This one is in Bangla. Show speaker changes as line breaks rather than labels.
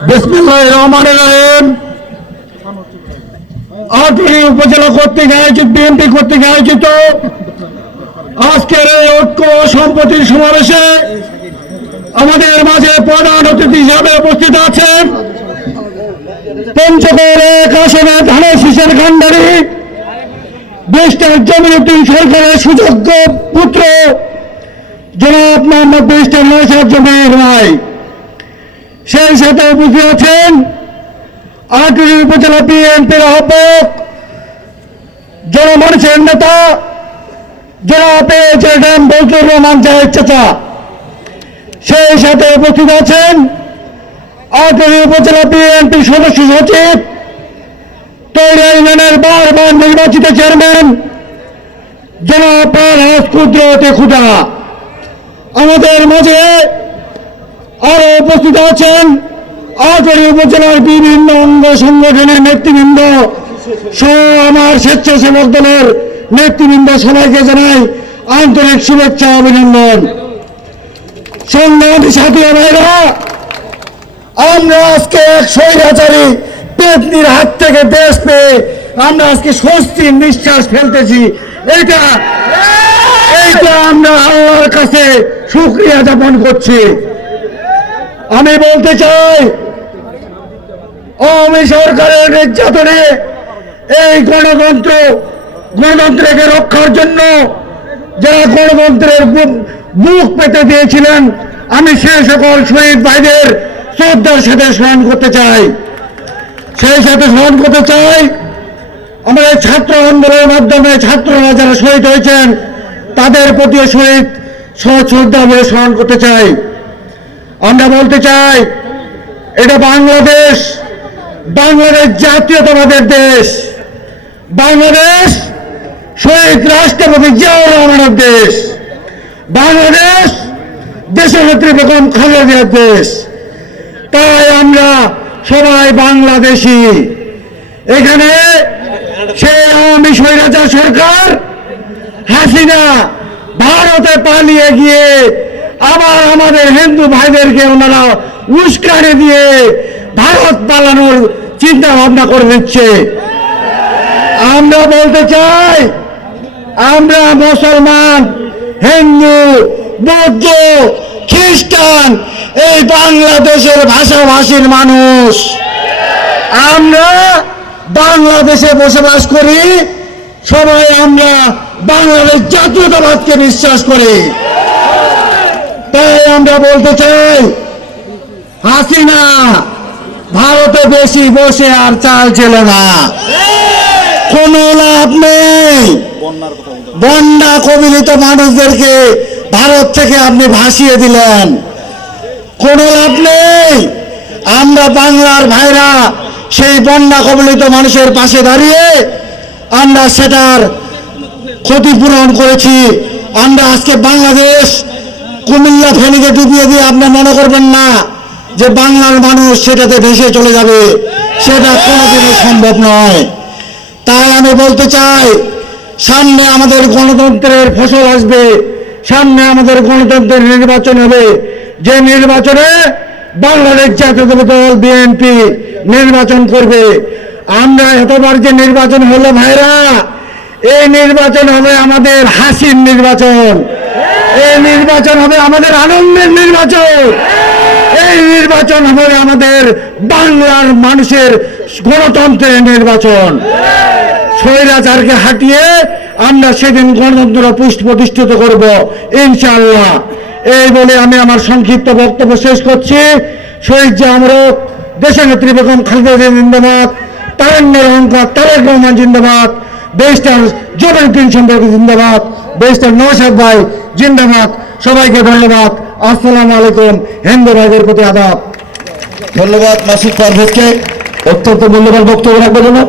বিসমিল্লাহ রহমান উপজেলা কর্তৃক আয়োজিত, বিএনপি কর্তৃক আয়োজিত আজকের এই ঐক্য সম্পত্তির সমাবেশে আমাদের মাঝে প্রধান অতিথি হিসাবে উপস্থিত আছেন পঞ্চগড় এক আসনে ধানের শীষের কান্ডারি দেশটার জমিনুদ্দিন সরকারের সুযোগ্য পুত্র জনাব মোহাম্মদ ব্যারিস্টার নয়সাদ জমির রায় সেই সাথে উপস্থিত আছেন? আটুরি উপজেলা বিএনপির আহ্বায়ক জনমানুষের নেতা জনাব এজেডাম বজুর রহমান জাহেদ চাচা। সেই সাথে উপস্থিত আছেন আটুরি উপজেলা বিএনপি সদস্য সচিব, তৈরি বারবার নির্বাচিত চেয়ারম্যান, জনাব রাজ কুদরতে খুদা। আমাদের মাঝে আরও উপস্থিত আছেন আটরি উপজেলার বিভিন্ন অঙ্গ সংগঠনের নেতৃবৃন্দ আমার স্বেচ্ছাসেবক দলের নেতৃবৃন্দ, সবাইকে জানাই আন্তরিক শুভেচ্ছা, অভিনন্দন। সংগ্রামী সাথী ভাইরা, আমরা আজকে এক স্বৈরাচারী পেতনির হাত থেকে দেশ পেয়ে আমরা আজকে স্বস্তির নিঃশ্বাস ফেলতেছি। এটা এইটা আমরা আল্লাহর কাছে শুক্রিয়া যাপন করছি। আমি বলতে চাই, আওয়ামী সরকারের নির্যাতনে এই গণতন্ত্র, গণতন্ত্রকে রক্ষার জন্য যারা গণতন্ত্রের মুখ পেতে দিয়েছিলেন, আমি সে সকল শহীদ ভাইদের শ্রদ্ধার সাথে স্মরণ করতে চাই। সেই সাথে স্মরণ করতে চাই, আমাদের ছাত্র আন্দোলনের মাধ্যমে ছাত্ররা যারা শহীদ হয়েছেন, তাদের প্রতিও শহীদ শ্রদ্ধা বলে স্মরণ করতে চাই। আমরা বলতে চাই, এটা বাংলাদেশ বাংলাদেশ জাতীয়তাবাদের দেশ, বাংলাদেশ শহীদ রাষ্ট্রপতি জিয়াউর দেশ, বাংলাদেশ দেশনেত্রী বেগম খালেদা জিয়ার দেশ। তাই আমরা সবাই বাংলাদেশি। এখানে সে আওয়ামী স্বৈরাচার সরকার হাসিনা ভারতে পালিয়ে গিয়ে আবার আমাদের হিন্দু ভাইদেরকে ওনারা উস্কানি দিয়ে ভারত পালানোর চিন্তা ভাবনা করে দিচ্ছে। আমরা বলতে চাই, আমরা মুসলমান, হিন্দু, বৌদ্ধ, খ্রিস্টান, এই বাংলাদেশের ভাষাভাষীর মানুষ। আমরা বাংলাদেশে বসবাস করি, সবাই আমরা বাংলাদেশ জাতীয়তাবাদকে বিশ্বাস করি। তাই আমরা বলতে চাই, হাসিনা ভারতে বেশি বসে আর চাল ছিল না। কোনো লাভ নেই। বন্যা কবিলিত মানুষদেরকে ভারত থেকে আপনি ভাসিয়ে দিলেন। কোনো লাভ নেই। আমরা বাংলার ভাইরা সেই বন্যা কবলিত মানুষের পাশে দাঁড়িয়ে আমরা সেটার ক্ষতিপূরণ করেছি। আমরা আজকে বাংলাদেশ কুমিল্লা ফেনীকে ডুবিয়ে দিয়ে আপনি মনে করবেন না যে বাংলার মানুষ সেটাতে ভেসে চলে যাবে, সেটা কোনোদিনও সম্ভব নয়। তাই আমি বলতে চাই, সামনে আমাদের গণতন্ত্রের ফসল আসবে, সামনে আমাদের গণতন্ত্রের নির্বাচন হবে। যে নির্বাচনে বাংলাদেশ জাতীয়তাবাদী দল, বিএনপি নির্বাচন করবে। আমরা এতবার যে নির্বাচন হলো ভাইরা, এই নির্বাচন হবে আমাদের হাসির নির্বাচন। এই নির্বাচন হবে আমাদের আনন্দের নির্বাচন। এই নির্বাচন হবে আমাদের বাংলার মানুষের গণতন্ত্রের নির্বাচন। স্বৈরাচারকে হাঁটিয়ে আমরা সেদিন গণতন্ত্র প্রতিষ্ঠিত করব ইনশাল্লাহ এই বলে আমি আমার সংক্ষিপ্ত বক্তব্য শেষ করছি। শহীদ যে আমরা দেশের নেত্রী বেগম খালেদা জিন্দাবাদ তারেন্দ্র অহংকার তারেক রহমান জিন্দাবাদ। বেস্টার জোবেন সম্পর্কে জিন্দাবাদ, বেস্টার নৌসাদ ভাই জিন্দাবাদ, সবাইকে ধন্যবাদ। আসসালামু আলাইকুম, হেন্দু ভাইদের প্রতি আদাব।
ধন্যবাদ মাসুদ পারভেজকে। অত্যন্ত মূল্যবান বক্তব্য রাখবেন জন্য।